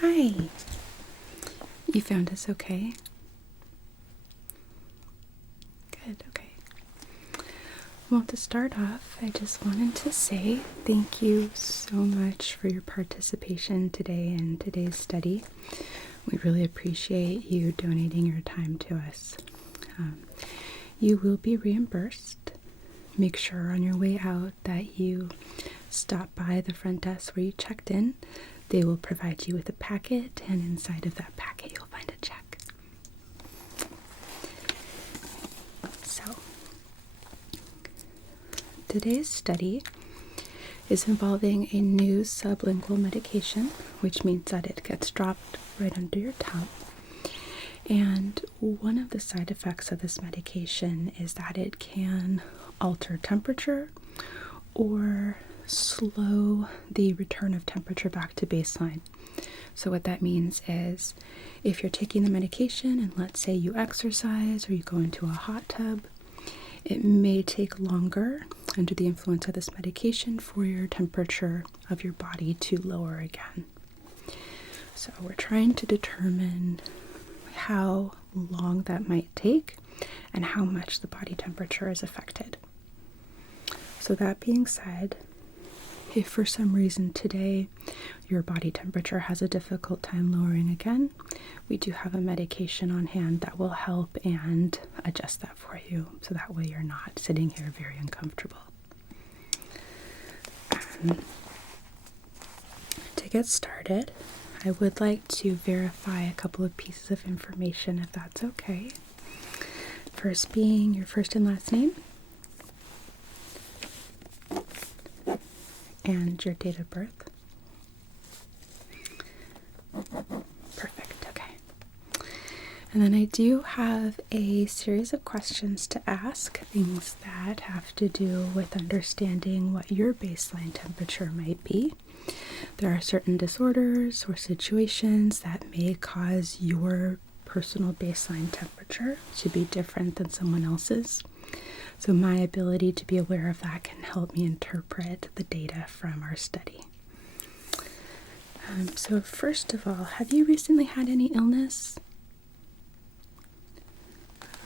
Hi. You found us okay? Good, okay. Well, to start off, I just wanted to say thank you so much for your participation today in today's study. We really appreciate you donating your time to us. You will be reimbursed. Make sure on your way out that you stop by the front desk where you checked in. They will provide you with a packet, and inside of that packet you'll find a check. So, today's study is involving a new sublingual medication, which means that it gets dropped right under your tongue. And one of the side effects of this medication is that it can alter temperature or slow the return of temperature back to baseline. So what that means is if you're taking the medication and let's say you exercise or you go into a hot tub, it may take longer under the influence of this medication for your temperature of your body to lower again. So we're trying to determine how long that might take and how much the body temperature is affected. So that being said, if for some reason today your body temperature has a difficult time lowering again, we do have a medication on hand that will help and adjust that for you, so that way you're not sitting here very uncomfortable. To get started, I would like to verify a couple of pieces of information, if that's okay. First being your first and last name and your date of birth. Perfect, okay. And then I do have a series of questions to ask, things that have to do with understanding what your baseline temperature might be. There are certain disorders or situations that may cause your personal baseline temperature to be different than someone else's. So my ability to be aware of that can help me interpret the data from our study. So first of all, have you recently had any illness?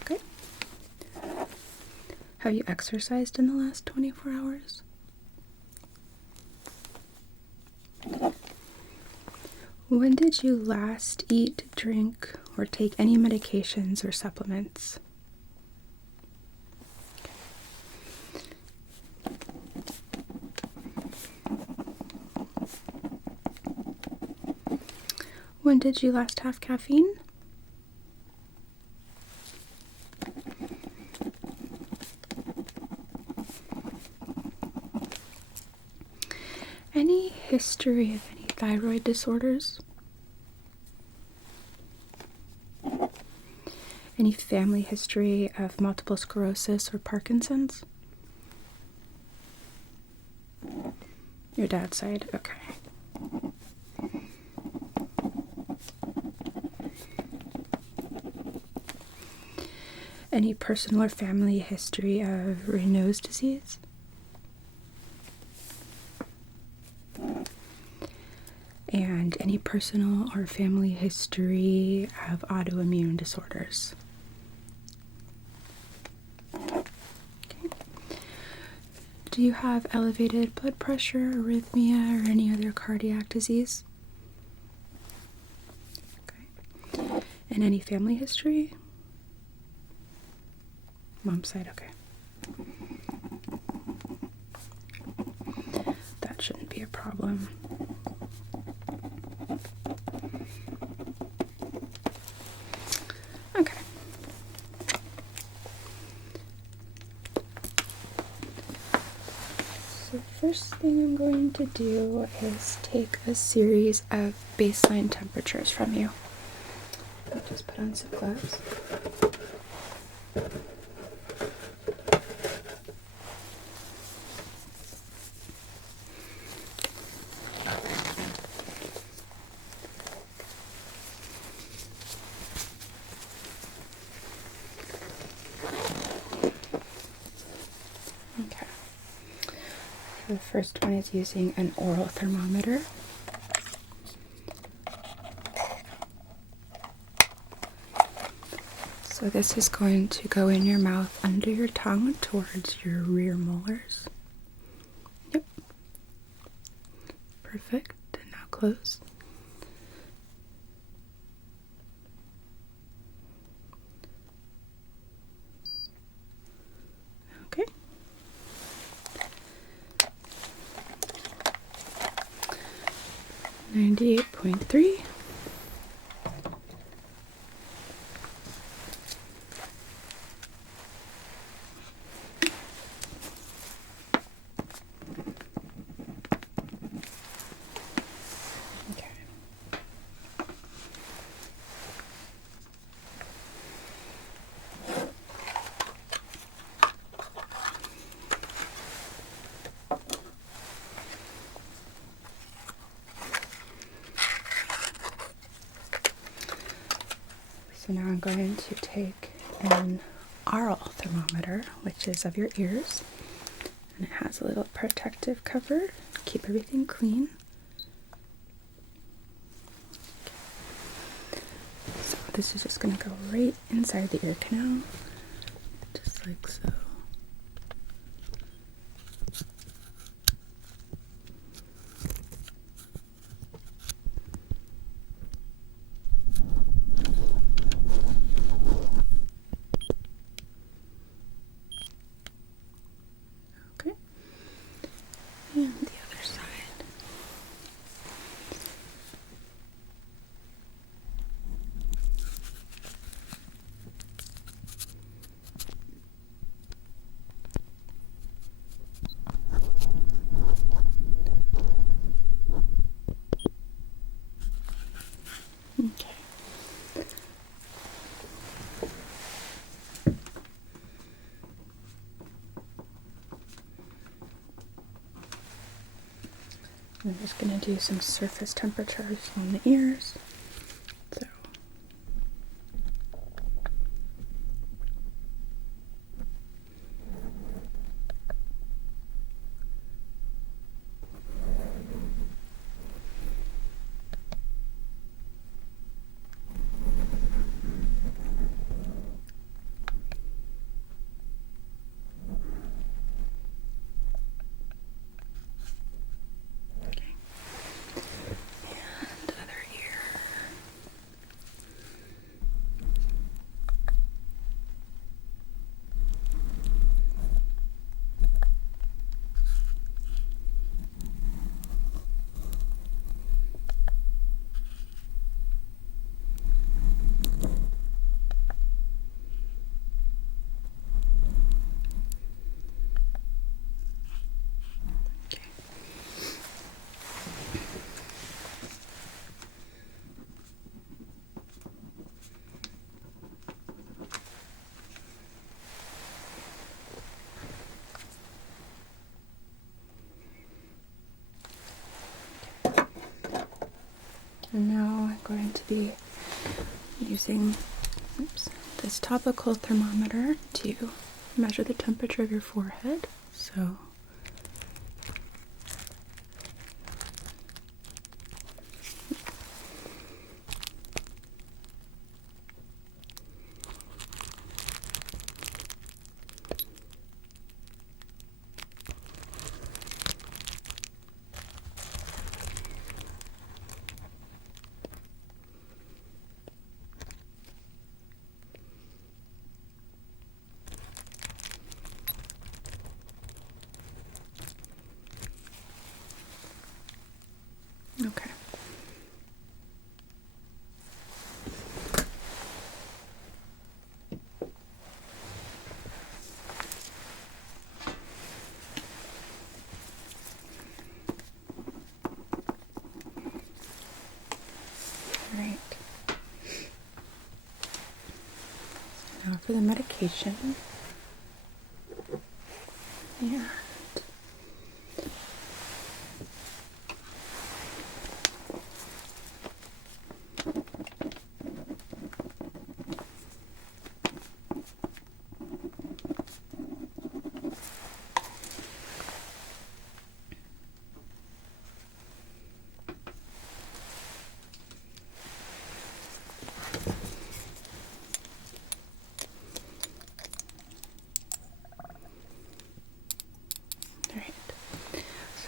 Okay. Have you exercised in the last 24 hours? When did you last eat, drink, or take any medications or supplements? When did you last have caffeine? Any history of any thyroid disorders? Any family history of multiple sclerosis or Parkinson's? Your dad's side, okay. Any personal or family history of Raynaud's disease? And any personal or family history of autoimmune disorders? Okay. Do you have elevated blood pressure, arrhythmia, or any other cardiac disease? Okay. And any family history? Mom's side, okay. That shouldn't be a problem. Okay. So first thing I'm going to do is take a series of baseline temperatures from you. I'll just put on some gloves. Okay. The first one is using an oral thermometer. So this is going to go in your mouth under your tongue towards your rear molars. Yep. Perfect. And now close. Okay. 98.3. Okay. So now I'm going to take an oral thermometer, which is of your ears, and it has a little protective cover. Keep everything clean. So this is just going to go right inside the ear canal, just like so. Okay. And the other side. Okay. I'm just going to do some surface temperatures on the ears. So, okay. And other ear. Okay. And now I'm going to be using this topical thermometer to measure the temperature of your forehead. So, okay. Right. Now for the medication. Yeah.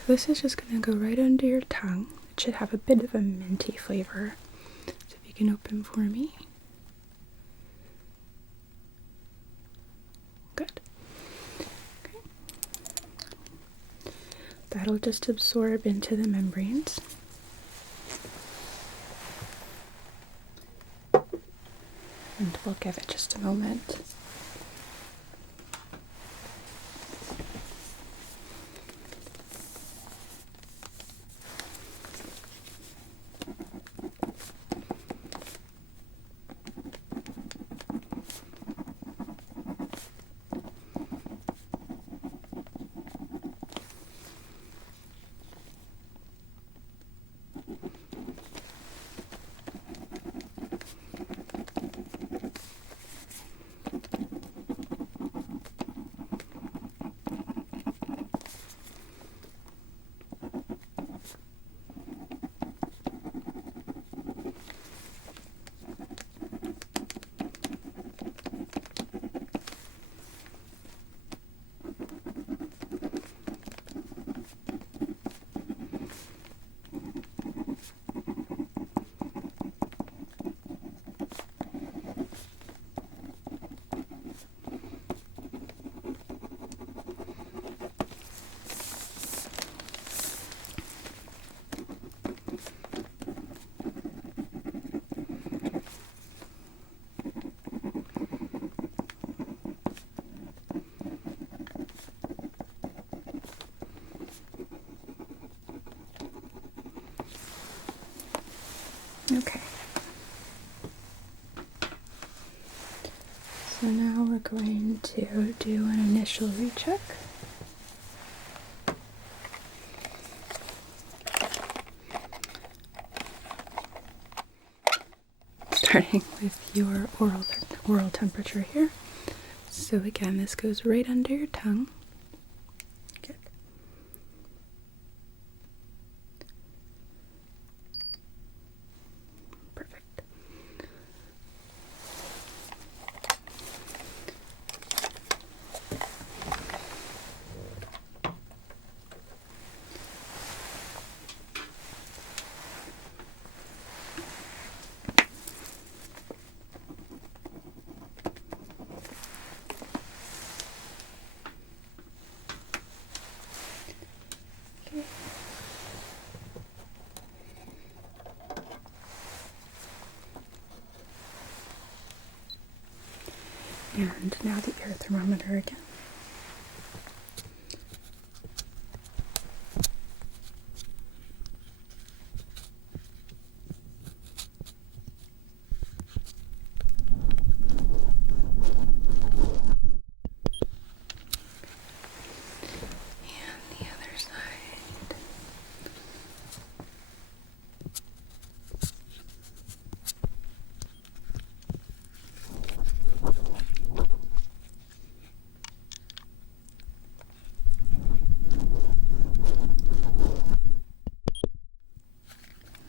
this is just going to go right under your tongue. It should have a bit of a minty flavor. So if you can open for me. Good. Okay. That'll just absorb into the membranes. And we'll give it just a moment. Okay. So now we're going to do an initial recheck. Starting with your oral temperature here. So again, this goes right under your tongue. Good. Perfect. And now the air thermometer again. And the other side.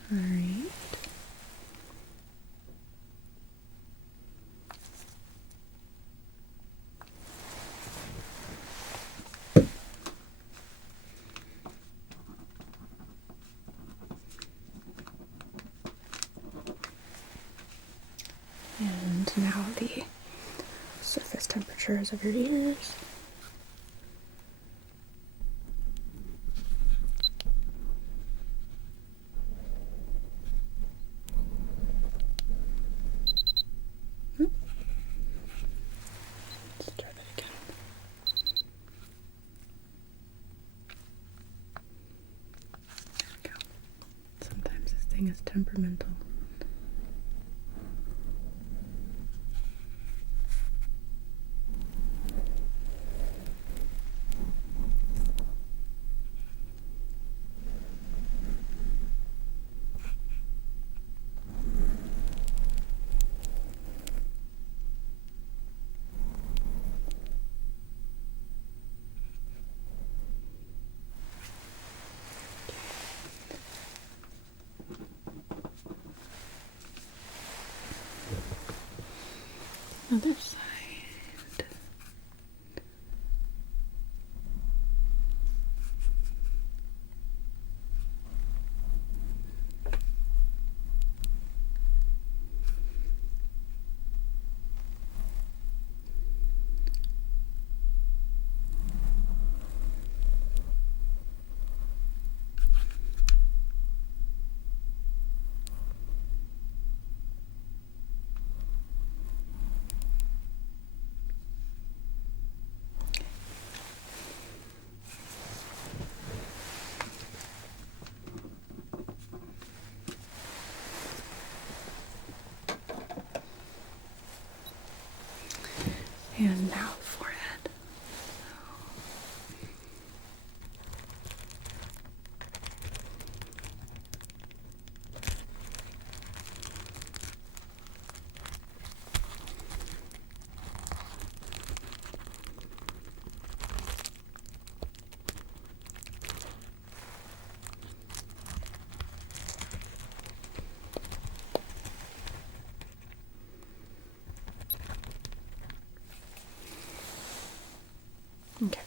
All right. And now the surface temperatures of your ears. Let's try that again. There we go. Sometimes this thing is temperamental. Other side. And now forehead. Okay.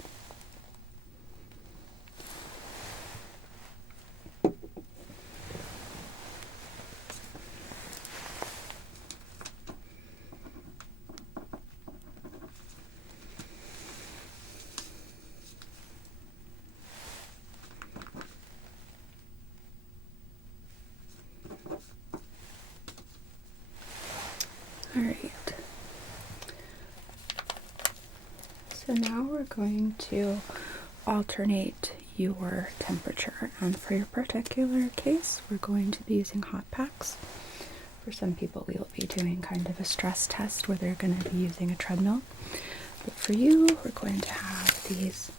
All right. So now we're going to alternate your temperature, and for your particular case we're going to be using hot packs. For some people we will be doing kind of a stress test where they're going to be using a treadmill, but for you we're going to have these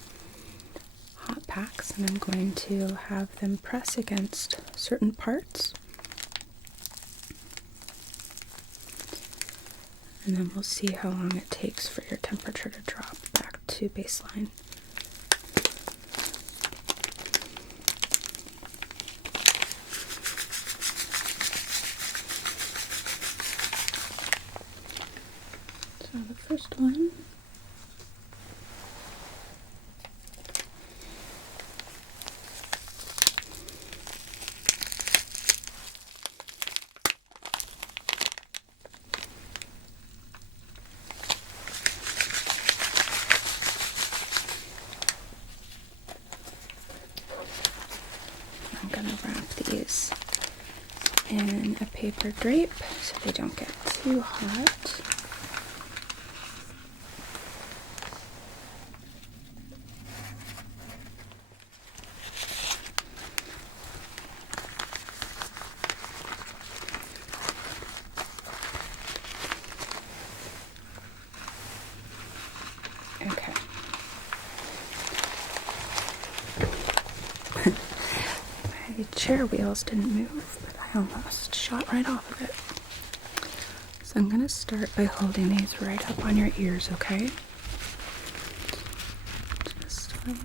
hot packs, and I'm going to have them press against certain parts, and then we'll see how long it takes for your temperature to drop back to baseline. So the first one, I'm going to wrap these in a paper drape so they don't get too hot. Okay. My chair wheels didn't move, but I almost shot right off of it. So I'm going to start by holding these right up on your ears, okay? Just like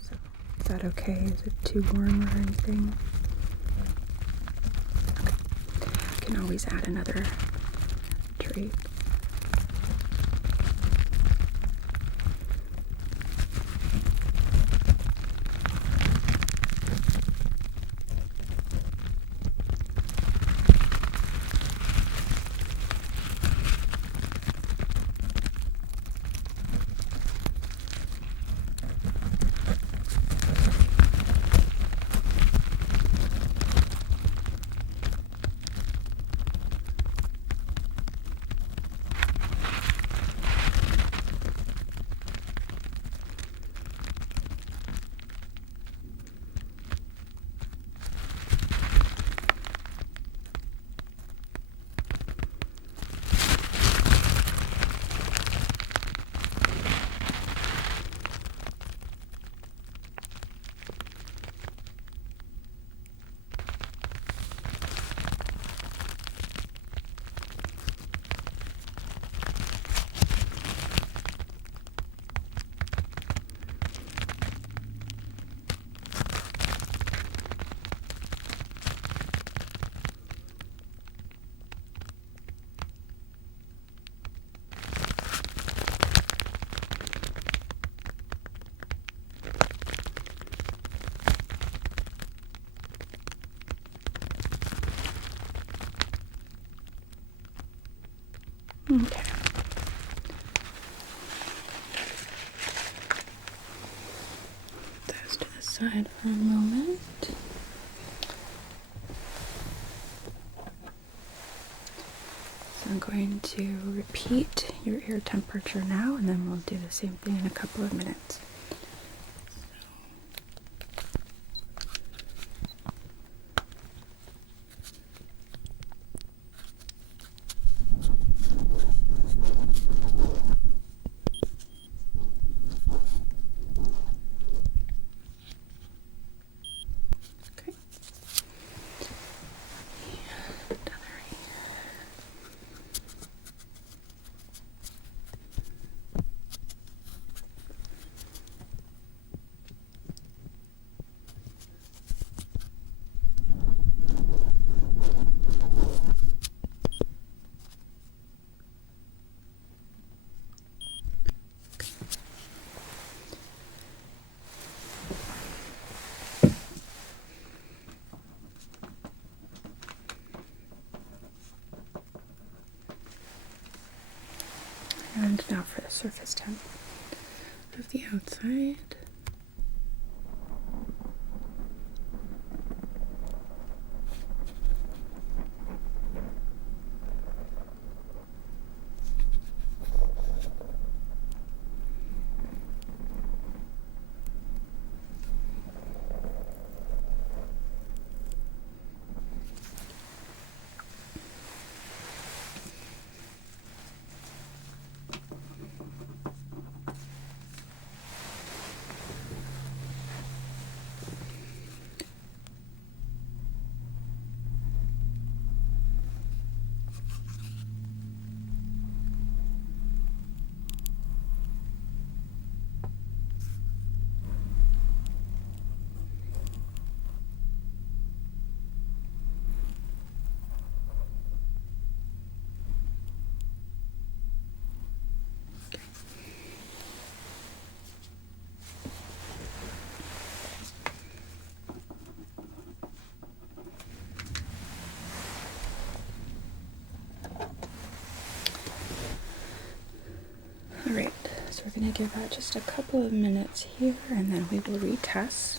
so. Is that okay? Is it too warm or anything? Okay. I can always add another drape. Okay. Those to the side for a moment. So I'm going to repeat your ear temperature now, and then we'll do the same thing in a couple of minutes. surface temp of the outside. Alright, so we're going to give that just a couple of minutes here and then we will retest.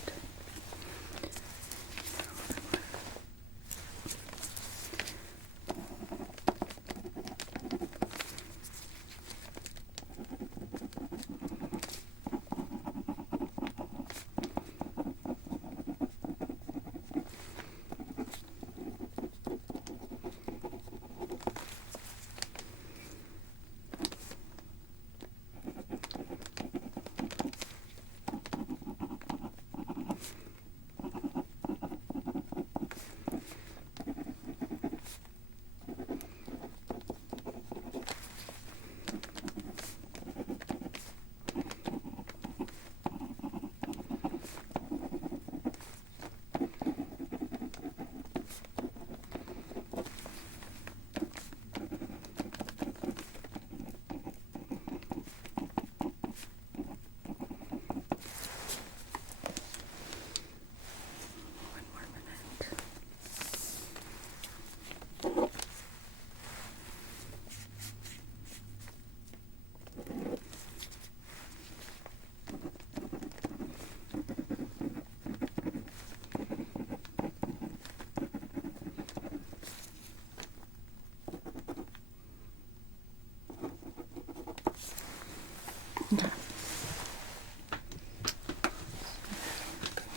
Okay.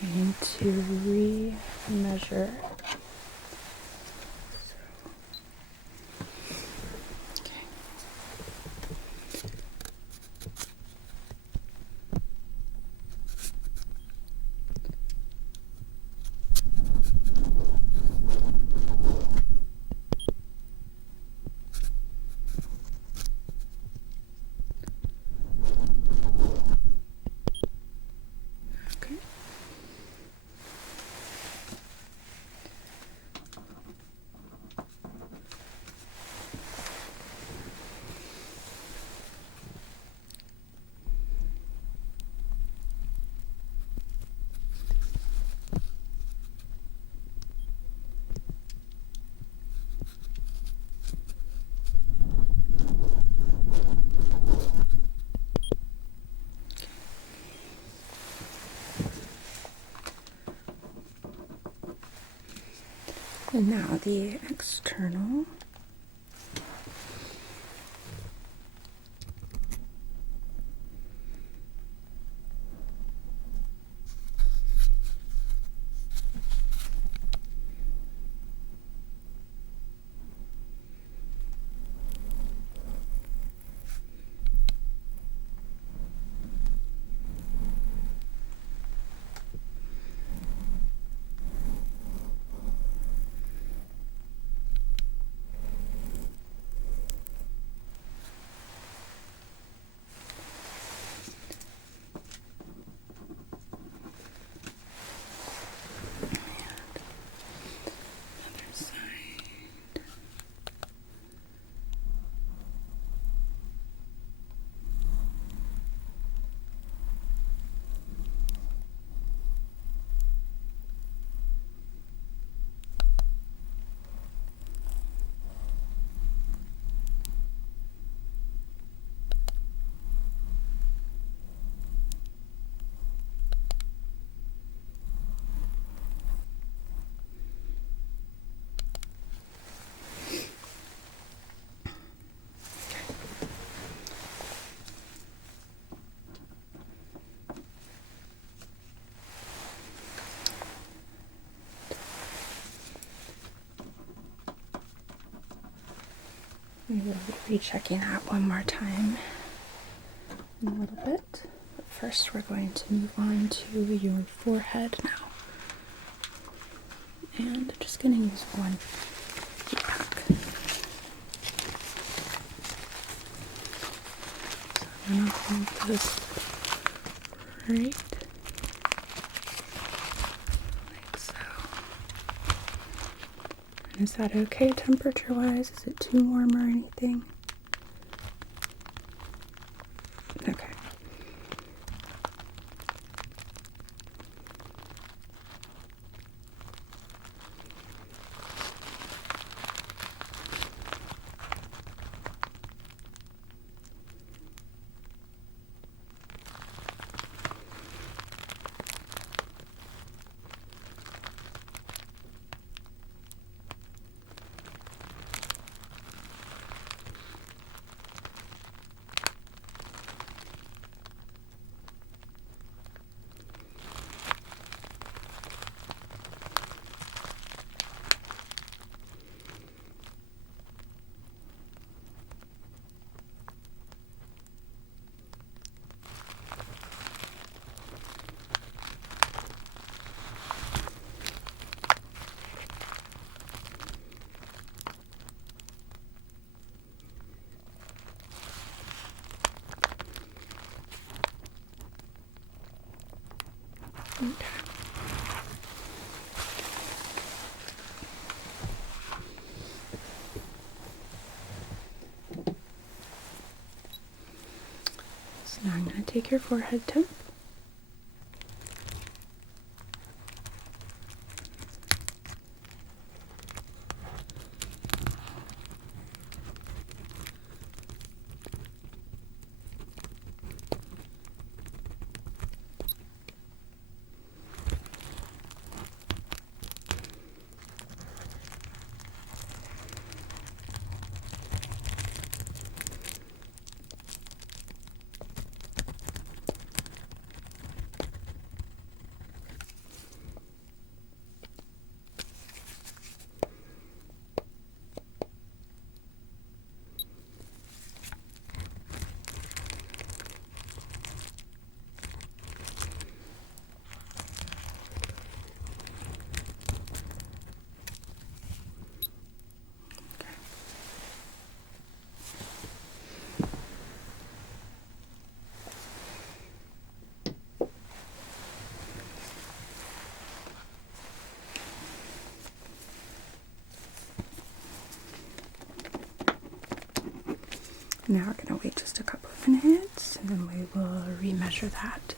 I'm going to re-measure. Okay. Okay. And now the external. We will be rechecking that one more time in a little bit. But first, we're going to move on to your forehead now. And I'm just going to use one heat pack. So I'm going to hold this right like so. And is that okay temperature-wise? Is it too warm or anything? Okay. Okay. So now I'm going to take your forehead temp. Now we're going to wait just a couple of minutes and then we will remeasure that.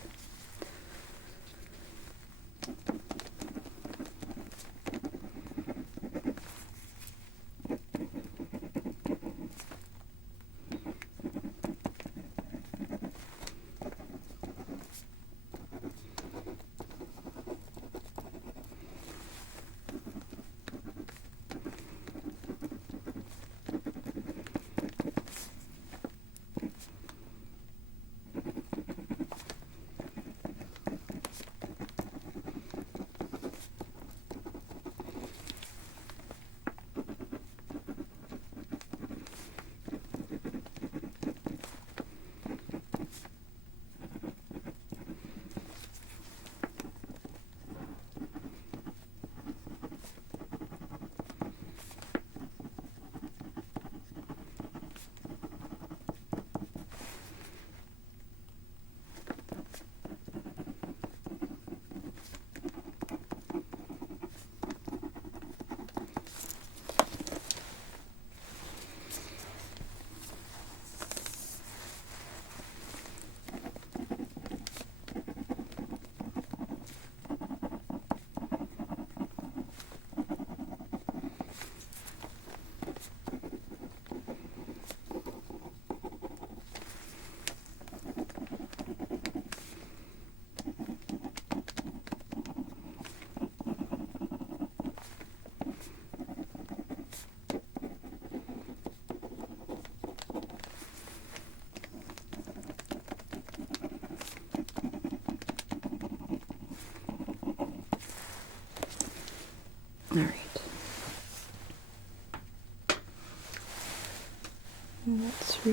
All right.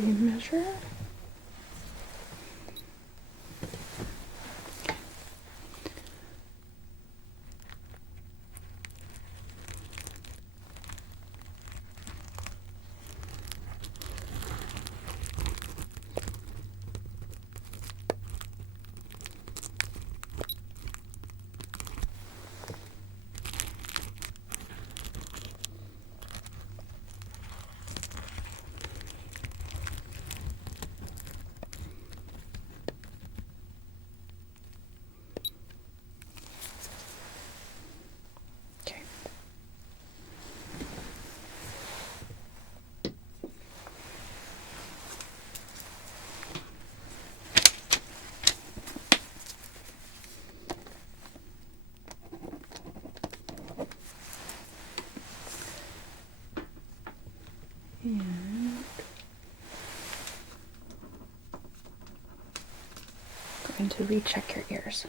remeasure. Okay. And I'm going to recheck your ears.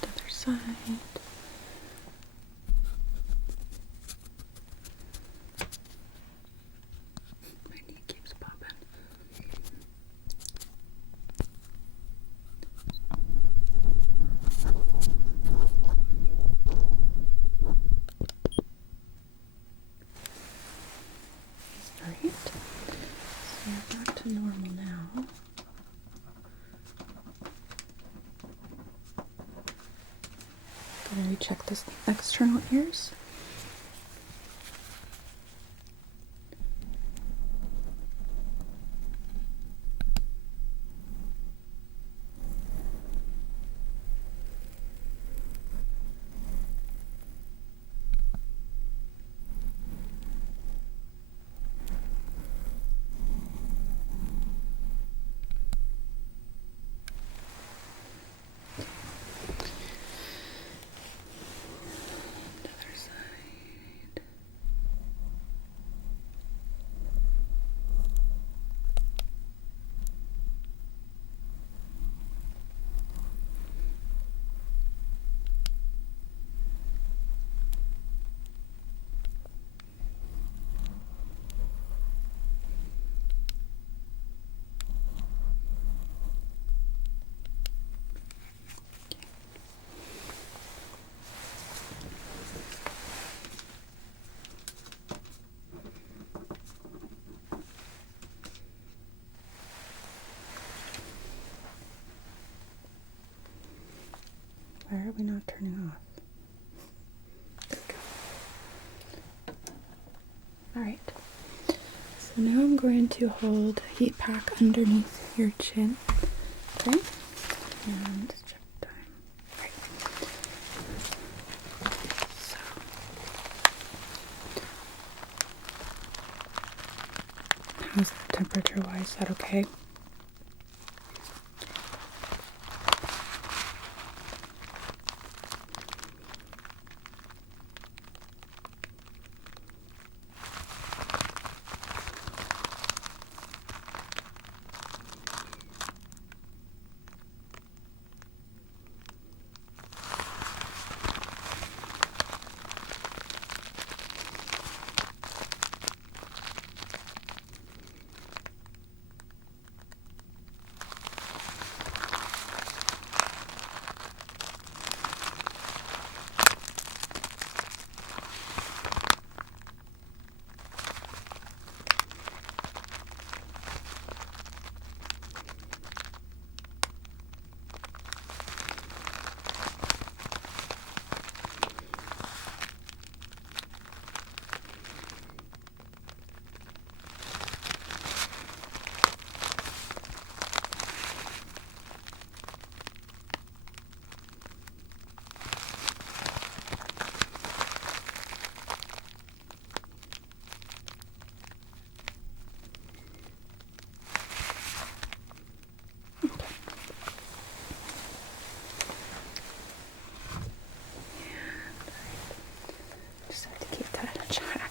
The other side. My knee keeps popping. Alright. So you're back to normal now. Gonna recheck this external ears. Other side. Why are we not turning off? There we go. Alright. So now I'm going to hold a heat pack underneath your chin. Okay? And check time. Right. So how's the temperature wise? Is that okay?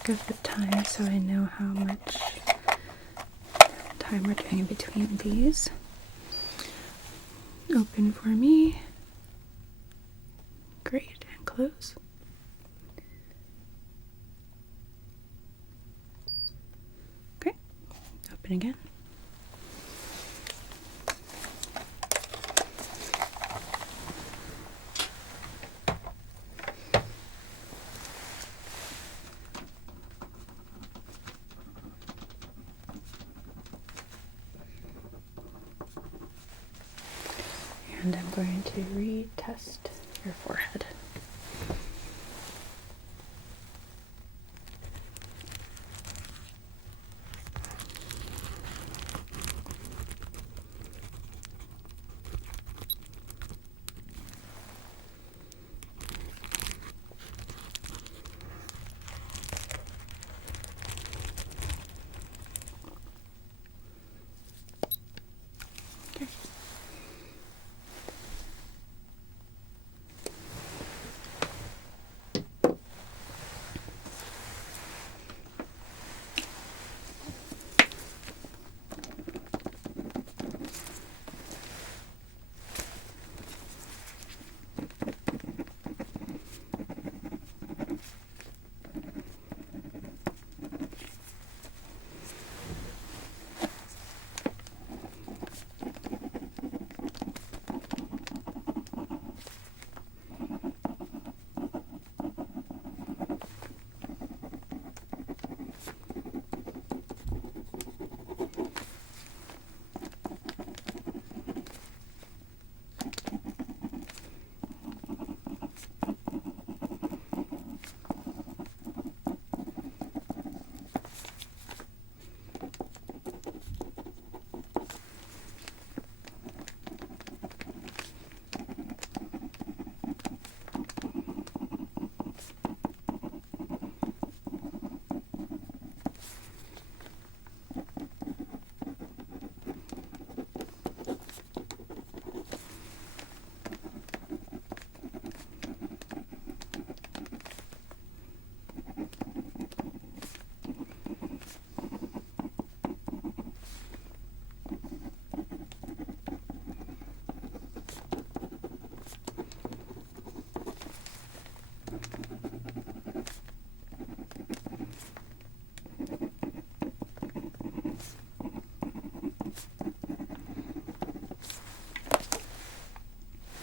track of the time so I know how much time we're doing in between these. Open for me. Great, and close. Okay, open again. And I'm going to retest your forehead. Okay.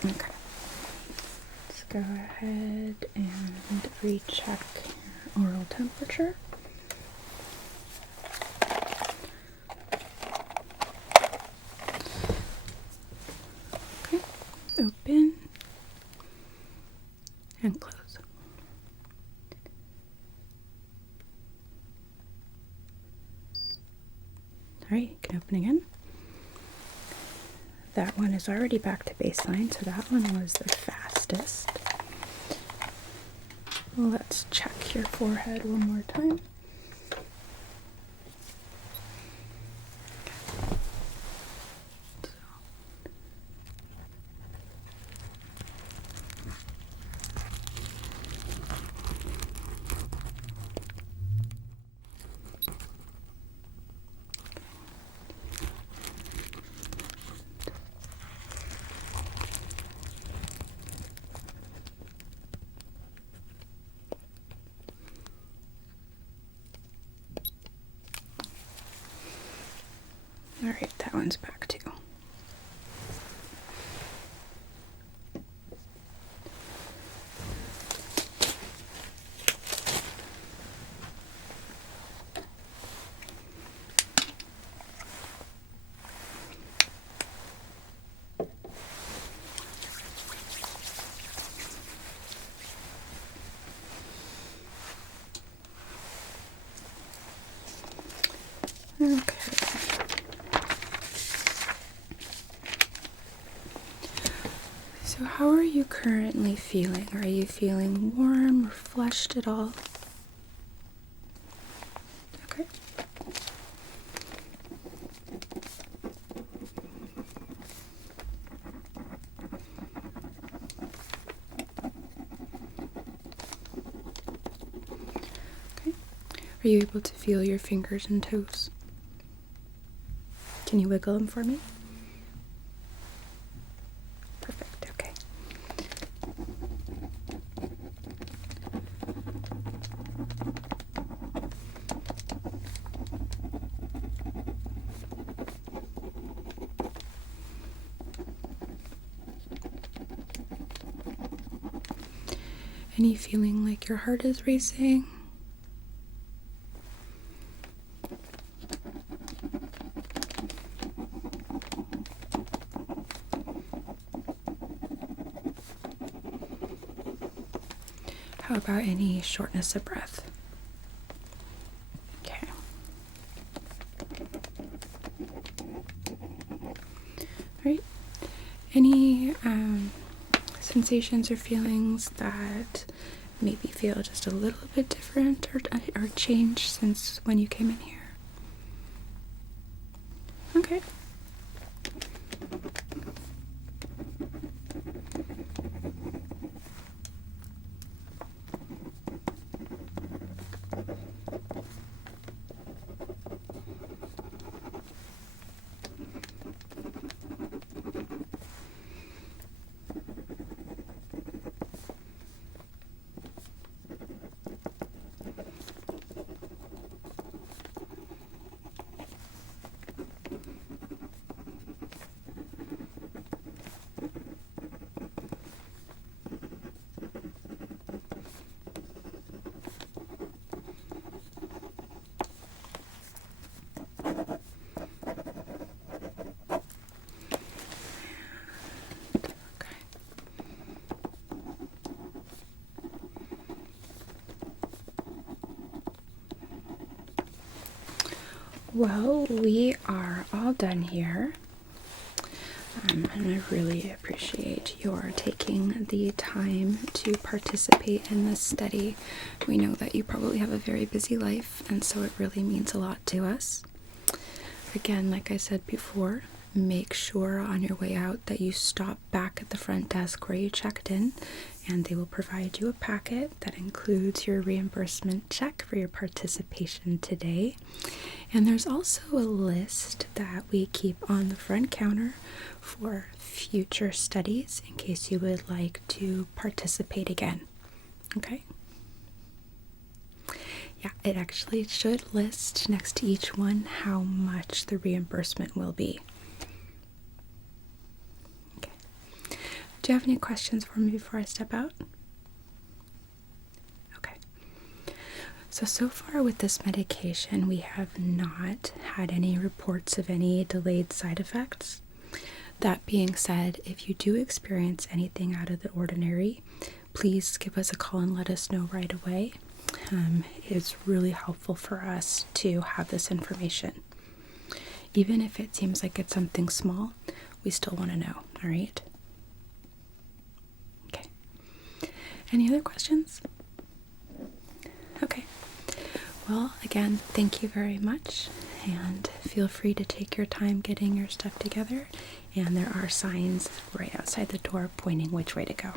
Okay. Let's go ahead and recheck your oral temperature. Okay. Open and close. Alright, you can open again. That one is already back to baseline, so that one was the fastest. Let's check your forehead one more time. Alright, that one's back too. Okay. So how are you currently feeling? Are you feeling warm or flushed at all? Okay. Okay. Are you able to feel your fingers and toes? Can you wiggle them for me? Perfect, okay. Any feeling like your heart is racing? How about any shortness of breath? Okay. All right. Any sensations or feelings that maybe feel just a little bit different or changed since when you came in here? Okay. Well, we are all done here. And I really appreciate your taking the time to participate in this study. We know that you probably have a very busy life, and so it really means a lot to us. Again, like I said before, make sure on your way out that you stop back at the front desk where you checked in, and they will provide you a packet that includes your reimbursement check for your participation today. And there's also a list that we keep on the front counter for future studies in case you would like to participate again. Okay? Yeah, it actually should list next to each one how much the reimbursement will be. Okay. Do you have any questions for me before I step out? Okay. So far with this medication, we have not had any reports of any delayed side effects. That being said, if you do experience anything out of the ordinary, please give us a call and let us know right away. It's really helpful for us to have this information. Even if it seems like it's something small, we still want to know, all right? Okay. Any other questions? Okay. Well, again, thank you very much, and feel free to take your time getting your stuff together, and there are signs right outside the door pointing which way to go.